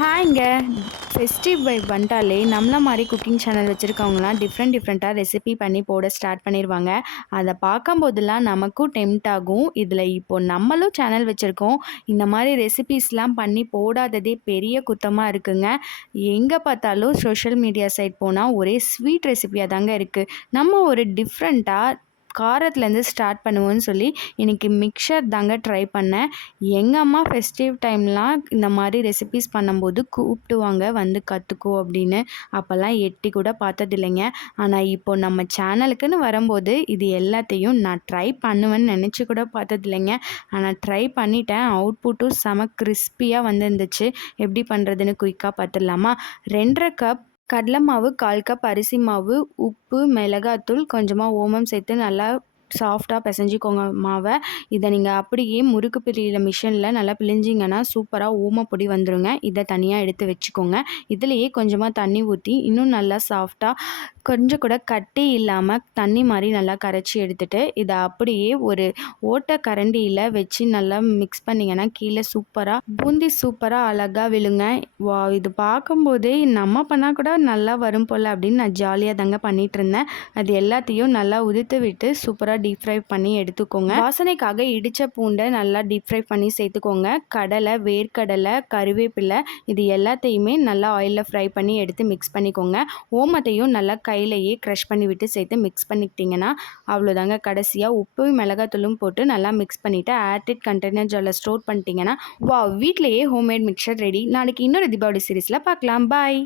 ஹாய்ங்க. Festive vibe வந்துட்டாலே நம்மள மாரி குக்கிங் சேனல் வச்சுருக்கவங்கலாம் டிஃப்ரெண்ட்டாக ரெசிபி பண்ணி போட ஸ்டார்ட் பண்ணிருவாங்க. அத பார்க்கும்போதெல்லாம் நமக்கும் டெம்ப்ட் ஆகும். இதில இப்போ நம்மளும் சேனல் வச்சுருக்கோம். இந்த மாரி ரெசிபீஸ்லாம் பண்ணி போடாததே பெரிய குத்தமா இருக்குங்க. எங்க பார்த்தாலும் சோஷியல் மீடியா சைட் போனா ஒரே ஸ்வீட் ரெசிபியா தாங்க இருக்கு. நம்ம ஒரு டிஃப்ரெண்ட்டா காரத்துலேருந்து ஸ்டார்ட் பண்ணுவோன்னு சொல்லி இன்னைக்கு மிக்சர் தாங்க ட்ரை பண்ணேன். எங்கள் அம்மா ஃபெஸ்டிவ் டைம்லாம் இந்த மாதிரி ரெசிபீஸ் பண்ணும்போது கூப்பிடுவாங்க வந்து கற்றுக்கோ அப்படின்னு. அப்போல்லாம் எட்டி கூட பார்த்ததில்லைங்க. ஆனால் இப்போ நம்ம சேனலுக்குன்னு வரும்போது இது எல்லாத்தையும் நான் ட்ரை பண்ணுவேன்னு நினச்சி கூட பார்த்ததில்லைங்க. ஆனால் ட்ரை பண்ணிட்டேன். அவுட்புட்டும் செம கிறிஸ்பியாக வந்துருந்துச்சு. எப்படி பண்ணுறதுன்னு குயிக்காக பார்த்துடலாமா? 2 1/2 கப் கடலை மாவு, 1/4 கப் அரிசி மாவு, உப்பு, மிளகாத்தூள், கொஞ்சமாக ஓமம் சேர்த்து நல்லா சாஃப்டாக பிசைஞ்சிக்கோங்க மாவை. இதை நீங்கள் அப்படியே முறுக்கு பிழியிற மிஷினில் நல்லா பிழிஞ்சிங்கன்னா சூப்பராக ஓமப்பொடி வந்துடுங்க. இதை தனியாக எடுத்து வச்சுக்கோங்க. இதுலேயே கொஞ்சமாக தண்ணி ஊற்றி இன்னும் நல்லா சாஃப்டாக கொஞ்சம் கூட கட்டி இல்லாமல் தண்ணி மாதிரி நல்லா கரைச்சி எடுத்துகிட்டு இதை அப்படியே ஒரு ஓட்டை கரண்டியில் வச்சு நல்லா மிக்ஸ் பண்ணிங்கன்னா கீழே சூப்பராக அழகாக விழுங்க. வா, இது பார்க்கும்போதே நம்ம பண்ணால் கூட நல்லா வரும் போல் அப்படின்னு நான் ஜாலியாக தாங்க பண்ணிகிட்டு இருந்தேன். அது எல்லாத்தையும் நல்லா உதிர்த்து விட்டு சூப்பராக டீப் ஃப்ரை பண்ணி எடுத்துக்கோங்க. வாசனைக்காக இடித்த பூண்டை நல்லா டீப் ஃப்ரை பண்ணி சேர்த்துக்கோங்க. கடலை, வேர்க்கடலை, கருவேப்பிலை இது எல்லாத்தையுமே நல்லா ஆயிலில் ஃப்ரை பண்ணி எடுத்து மிக்ஸ் பண்ணிக்கோங்க. ஓமத்தையும் நல்லா கையிலையே க்ரஷ் பண்ணி விட்டு சேர்த்து மிக்ஸ் பண்ணிக்கிட்டிங்கன்னா அவ்வளோதாங்க. கடைசியாக உப்பு, மிளகாத்தூளும் போட்டு நல்லா மிக்ஸ் பண்ணிவிட்டு ஏர்டைட் கண்டெய்னர் ஜாரில் ஸ்டோர் பண்ணிட்டீங்கன்னா வா, வீட்டிலேயே ஹோம்மேட் மிக்சர் ரெடி. நாளைக்கு இன்னொரு தீபாவளி சீரீஸில் பார்க்கலாம். பாய்.